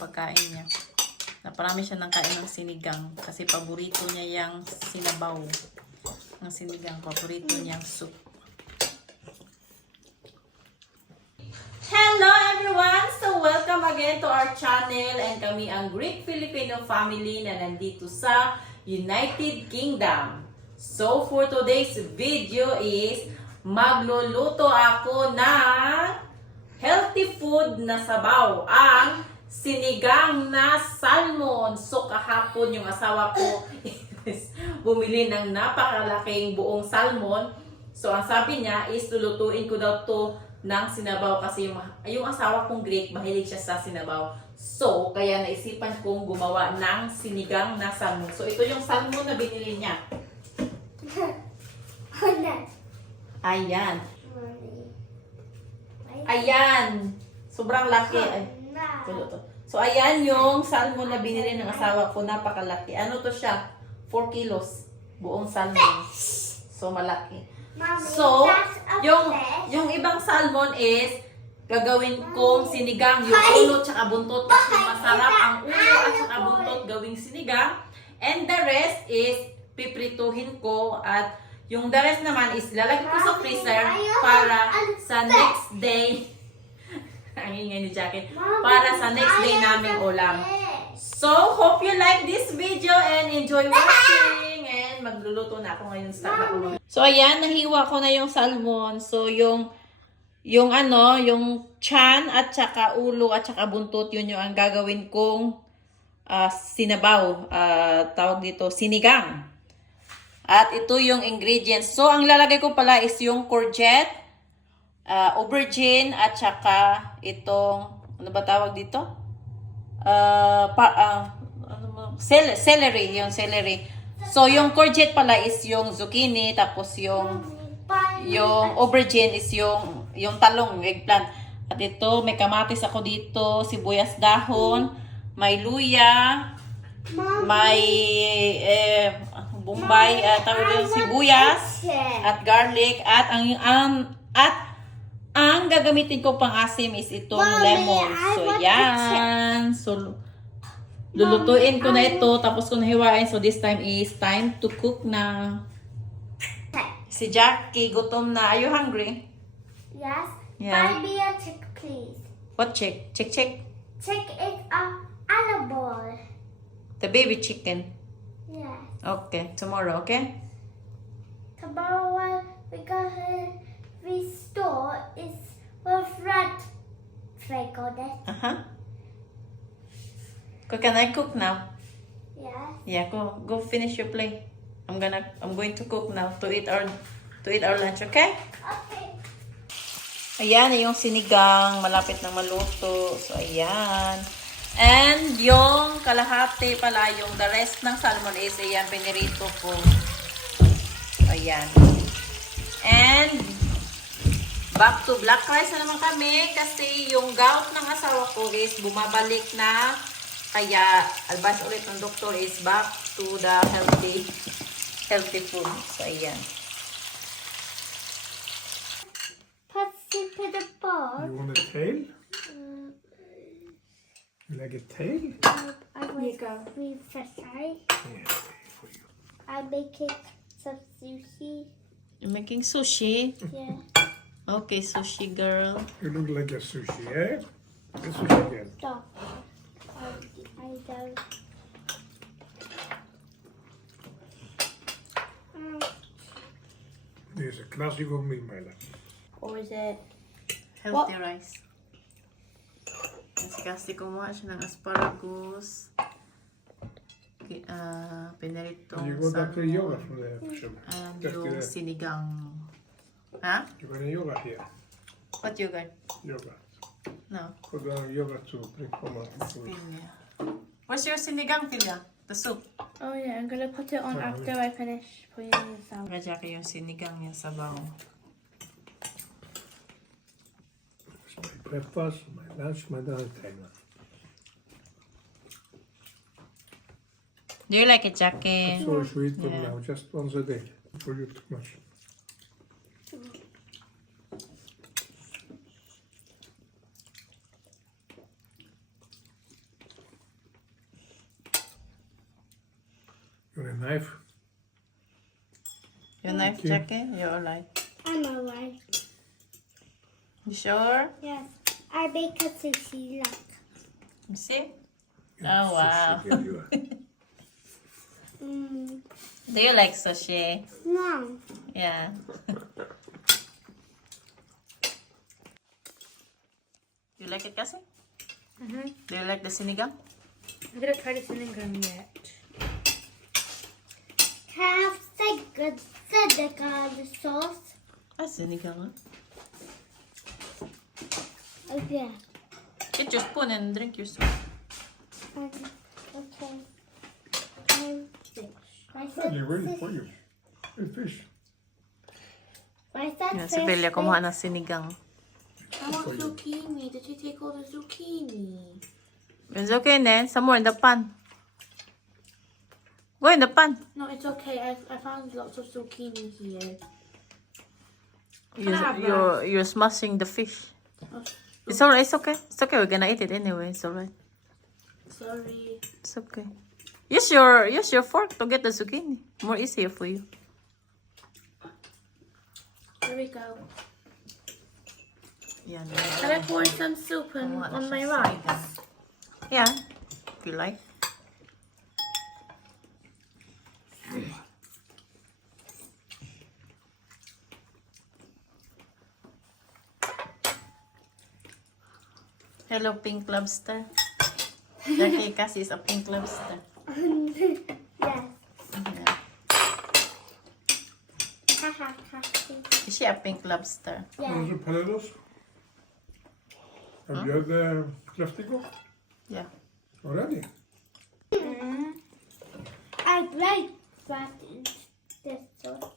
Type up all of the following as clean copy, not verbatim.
pagkain niya. Naparami siya ng kain ng sinigang kasi paborito niya yung sinabaw. Ang sinigang, paborito niyang soup. Hello everyone! So welcome again to our channel and kami ang Greek Filipino family na nandito sa United Kingdom. So for today's video is magluluto ako ng healthy food na sabaw, ang sinigang na salmon. So kahapon yung asawa ko is bumili ng napakalaking buong salmon. So ang sabi niya is lulutuin ko daw to ng sinabaw kasi yung asawa kong Greek, mahilig siya sa sinabaw. So kaya naisipan kong gumawa ng sinigang na salmon. So ito yung salmon na binili niya. Ayan. Ayan. Sobrang laki. Ay, so ayan yung salmon na binili ng asawa ko. Napakalaki. Ano to siya? 4 kilos. Buong salmon. So malaki. So, yung ibang salmon is gagawin kong sinigang. Yung ulo tsaka buntot kasi masarap ang ulo at tsaka buntot gawing sinigang. And the rest is piprituhin ko at yung the rest naman is lalagay ko sa freezer para sa next day. Ang ingay ni Jackie. Para sa next day naming ulam. So, hope you like this video and enjoy watching. And magluluto na ako ngayon sa ulam. So, ayan, nahiwa ko na yung salmon. So, yung tiyan at saka ulo at saka buntot, yun yung ang gagawin kong sinabaw. Tawag dito, sinigang. At ito yung ingredients. So, ang lalagay ko pala is yung courgette, aubergine, at saka itong, ano ba tawag dito? Celery, yung celery. So, yung courgette pala is yung zucchini, tapos yung aubergine is yung talong, eggplant. At ito, may kamatis ako dito, sibuyas dahon, may luya, may bombay, tawag yung sibuyas, at garlic, at ang gagamitin ko pang asim is itong lemon. So, yan. So, lulutuin ko na ito, tapos ko nahiwain. So, this time is time to cook na. Si Jackie, gutom na. Are you hungry? Yes. Yeah. Buy me a chick, please. What chick? Chick. Chick is animal. The baby chicken. Yes. Okay, tomorrow, okay? Tomorrow when we go to the store is the front flake on it. Can I cook now? Yes. Yeah, go finish your plate. I'm going to cook now to eat our lunch, okay? Okay. Ayan, yung sinigang, malapit na maluto. So, ayan. And yung kalahati pala, yung the rest ng salmon is, ayan, pinirito ko. Ayan. And, back to black rice na naman kami kasi yung gout ng asawa ko is bumabalik na. Kaya, advice ulit ng doktor is back to the healthy food. So, ayan. Put into the bowl. You want a tail? You like a tail? I will free fish. Yeah, for you. I make it some sushi. You're making sushi? Yeah. Okay, sushi girl. You look like a sushi, eh? A sushi girl. Stop. I don't. This is a classic of me, my love. Or is it? Healthy rice. Kasi kumuha siya ng asparagus. Pinaritong You got that salmon. yogurt from the shop. And Just yung get sinigang. Ha? You got a yogurt here. What yogurt? Yogurt. No. Put down yogurt to drink from a Pinya. Where's your sinigang, Pilya? The soup. Oh yeah, I'm gonna put it on Oh, after I finish putting in the salad. Kaya Jackie yung sinigang niya sabaw. It's my breakfast, my lunch, my dinner time. Do you like it, Jackie? So sweet them Yeah. now, just once a day. For you too much. You want a knife? Your knife, Okay. Jackie? You're alright. I'm alright. You sure? Yes. I make a sushi like. You see? Yeah, Oh, wow. sushi give you a- Do you like sushi? No. Yeah. You like it, Cassie? Do you like the sinigang? I didn't try the sinigang yet. Have the good the sauce. Ah, sinigang. Huh? Oh yeah. Get your spoon and drink your soup. Okay. Why is They're ready that for you. Hey, fish. Why is that Yan, si Belia fish kumuha ng sinigang. I want zucchini. Did you take all the zucchini? It's okay then. Somewhere in the pan. Go in the pan. No, it's okay. I found lots of zucchini here. You're smashing the fish. Oh, It's alright. It's okay. It's okay. We're gonna eat it anyway. It's alright. sorry. It's okay. Use your fork to get the zucchini. More easier for you. Here we go. Yan. Can I pour some soup on my rice? Yeah. If you like. Hello, pink lobster. Jackie Cassie is a pink lobster. Yes. Yeah. Haha. Is she a pink lobster? Yeah. Those are paletos. Have you had the Kleftigo Yeah. already? I like that. This sauce.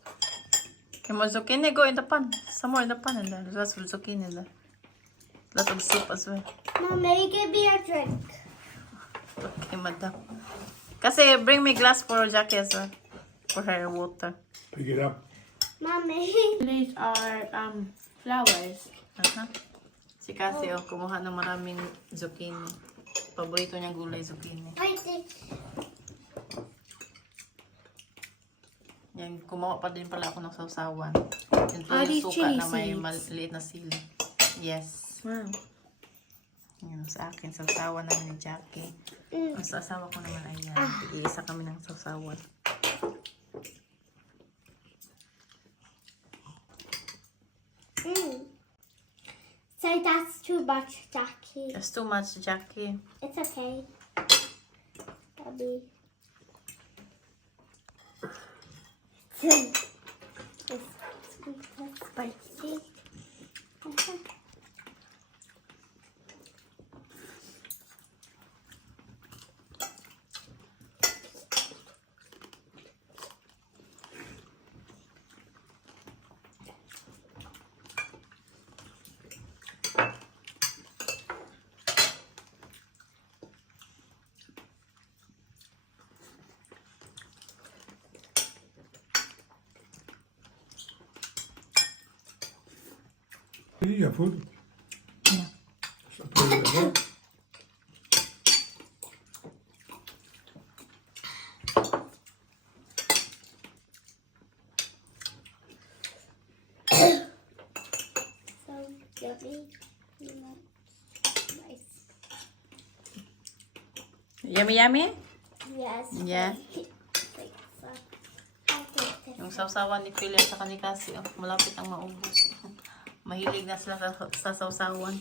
Come on, zucchini, go in the pan. Somewhere in the pan in there. There's lots of zucchini in there. Lots of soup as well. Mommy, give me a drink. Okay, madam. Kasi bring me glass for Jackie as well. For her water. Pick it up. Mommy. These are flowers. Aha. Si Cassie, oh, kumuha ng maraming zucchini. Paborito niyang gulay, zucchini. I think. Yan, kumawa pa din pala ako ng sausawan. Yan po Are yung these suka chili na may seeds? maliit na sili. Yes. Wow. Yan sa akin, sausawan naman ni Jackie. Ang sa asawa ko naman ay yan. Iisa kami ng sausawan. So that's too much, Jackie. That's too much, Jackie. It's okay. Mommy. It's spicy. Yeah, food. Yeah. So put it in there. So yummy. Nice. Yummy, yummy? Yes. Yeah. Like so. I think this. Yung sausawan ni Phil at saka ni Cassie, oh, malapit ang maubos. Mahilig na sila sa sausawan.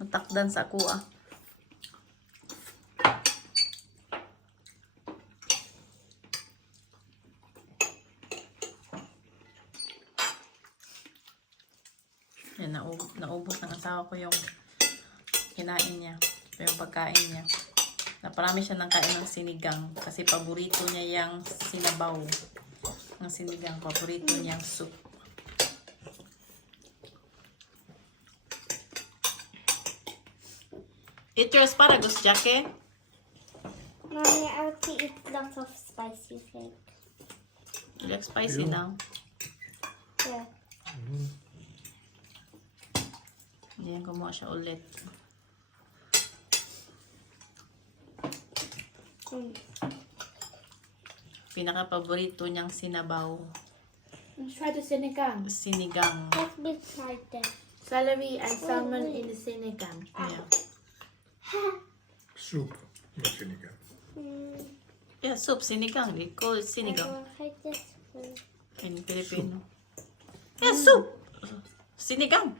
Natakdan sa kuha. Yan, naubos ng asawa ko yung kinain niya. Yung pagkain niya. Naparami siya ng kain ng sinigang. Kasi paborito niya yung sinabaw. Ng sinigang. Paborito niya yung soup. Eat your asparagus, Jackie. Mommy, I want to eat lots of spicy things. You like spicy Ew. now. Yeah. Yan, kumuha siya ulit. pinaka-paborito niyang sinabaw. Let's try the sinigang. Sinigang. Let me try that. Celery and salmon in the sinigang. Yeah. Soup. Not sinigang. Yeah, soup, sinigang. They call it I sinigang will try this one. in Filipino. Yeah, soup. Sinigang.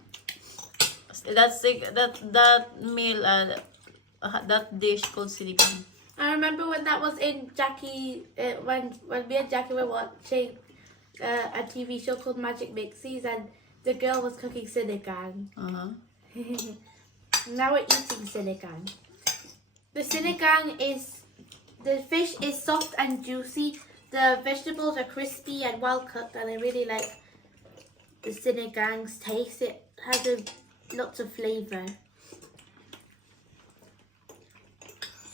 That meal, that dish called sinigang. I remember when that was in Jackie, when me and Jackie were watching a TV show called Magic Mixies, and the girl was cooking sinigang. Uh-huh. Now we're eating sinigang. The sinigang is, the fish is soft and juicy. The vegetables are crispy and well cooked, and I really like the sinigang's taste. It has lots of flavor.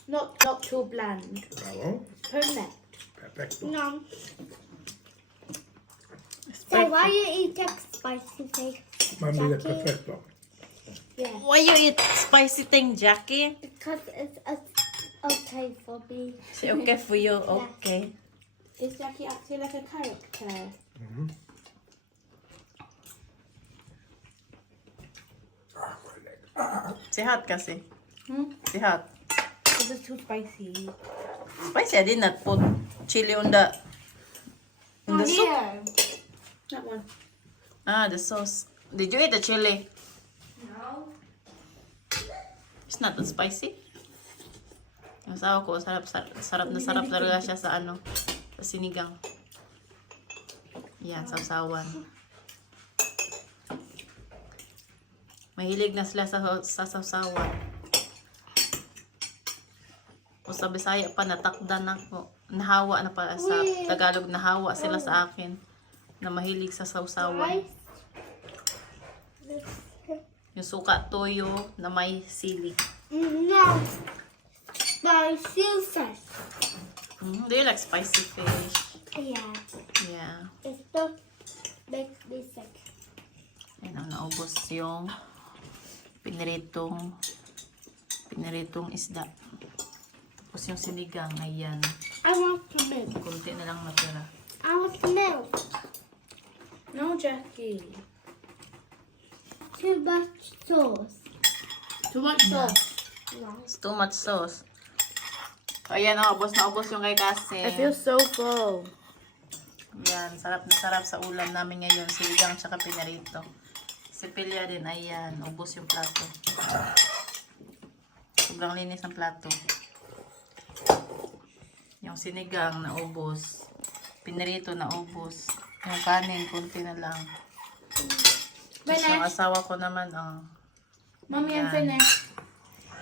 Not too bland. Bravo. Perfect. Perfecto. No. So why you eat that spicy thing? Mamma är Jackie? perfecto. Yeah. Why you eat spicy thing, Jackie? Because it's okay for me. It's okay for you, okay. Is Jackie acting like a character? Sihat kasi. Hmm? Sihat. It was too spicy. Spicy, I did not put chili on the soup. Here. That one. Ah, the sauce. Did you eat the chili? No. It's not that spicy. Yung asawa ko, sarap na sarap talaga siya sa sa sinigang. Yan, sausawan. Mahilig na sila sa sausawan. O sa Bisaya pa, natakdan ako. Nahawa na pa sa Tagalog, nahawa sila sa akin. Na mahilig sa sausawan. Yung suka toyo na may sili. No. Spicy fish. Do you like spicy fish? Yeah. Yeah. It's not make me sick. Ayan, naubos yung piniritong isda. Tapos yung sinigang, ayan. I want to milk. Kunti na lang natira. I want milk. No, Jackie. Too much sauce. Too much sauce. No. It's too much sauce. Ayan, ubos na ubos yung kay Kasi. I feel so full. Yan, sarap na sarap sa ulam namin ngayon. Sinigang tsaka pinarito. Si Pilya din, ayan, ubos yung plato. Sobrang linis ng plato. Yung sinigang na ubos. Pinarito na ubos. Yung kanin, kunti na lang. Tapos yung asawa ko naman, Mommy, I'm Ayan. finished.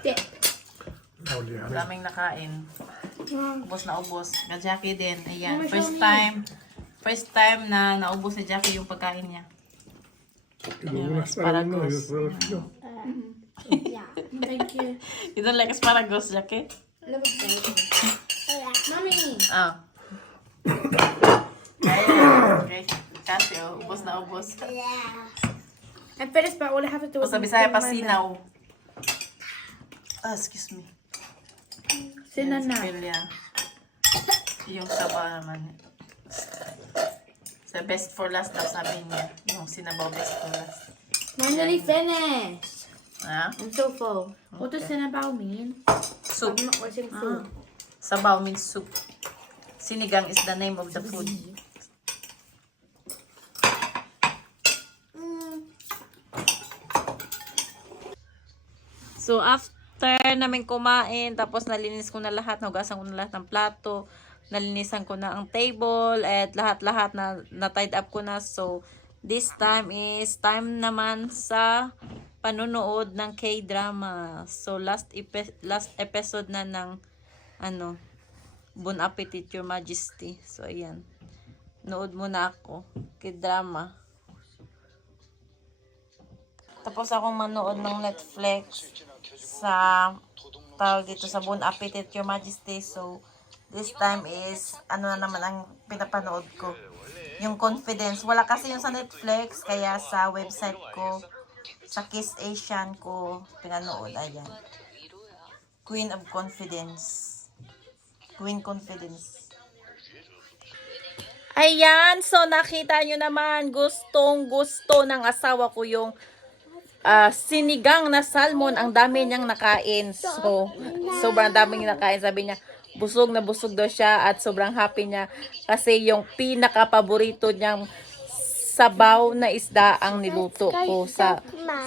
Dip. Naulihan. daming nakain. Ubos na ubos. Ka Jackie din, ayan. Mama, First time na naubos si Jackie yung pagkain niya. Asparagus. Asparagus. Yeah. Thank you. You don't like asparagus, Jackie? Love it. Mommy. Ah. Ayan. Okay. Kasi, ubos na ubos. Yeah. I'm finished, but all I have to do O is sa Bisaya pa my mouth. sinaw. Excuse me. Yan, si Sinana. Pilya. Yung saba naman. Sa best for last daw sabi niya. Yung sinabaw best for last. I'm nearly finished. Ah? I'm so full. What does Cinnabao mean? Soup. I'm not watching food. Sabaw means soup. Sinigang is the name of the food. So, after namin kumain, tapos nalinis ko na lahat, nahugasan ko na lahat ng plato, nalinisan ko na ang table, at lahat-lahat na tied up ko na. So, this time is time naman sa panunood ng K-drama. So, last episode na ng Bon Appetit, Your Majesty. So, ayan. Nood muna ako. K-drama. Tapos akong manood ng Netflix sa tawag dito sa Bon Appetit, Your Majesty. So, this time is na naman ang pinapanood ko. Yung Confidence. Wala kasi yung sa Netflix, kaya sa website ko, sa Kiss Asian ko pinanood. Ayan. Queen of Confidence. Queen Confidence. Ayan, so nakita nyo naman, gustong-gusto ng asawa ko yung sinigang na salmon. Ang dami niyang nakain. So, sobrang daming nakain. Sabi niya, busog na busog daw siya at sobrang happy niya kasi yung pinaka-paborito niyang sabaw na isda ang niluto ko.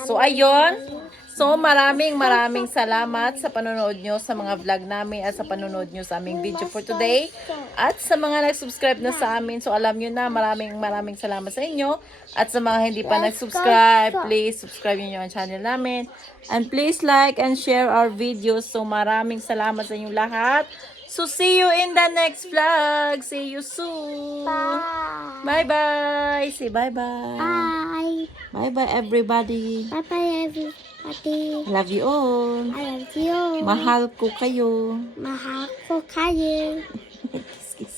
So, ayun. So, maraming salamat sa panonood nyo sa mga vlog namin at sa panonood nyo sa aming video for today. At sa mga nag-subscribe na sa amin, so alam nyo na, maraming salamat sa inyo. At sa mga hindi pa nag-subscribe, please subscribe nyo ang channel namin. And please like and share our videos. So, maraming salamat sa inyong lahat. So, see you in the next vlog. See you soon. Bye. Bye-bye. Say bye-bye. Bye. Bye-bye, everybody. Bye-bye, everybody. Love you all. I love you. Mahal ko kayo. Mahal ko kayo. Kiss, kiss.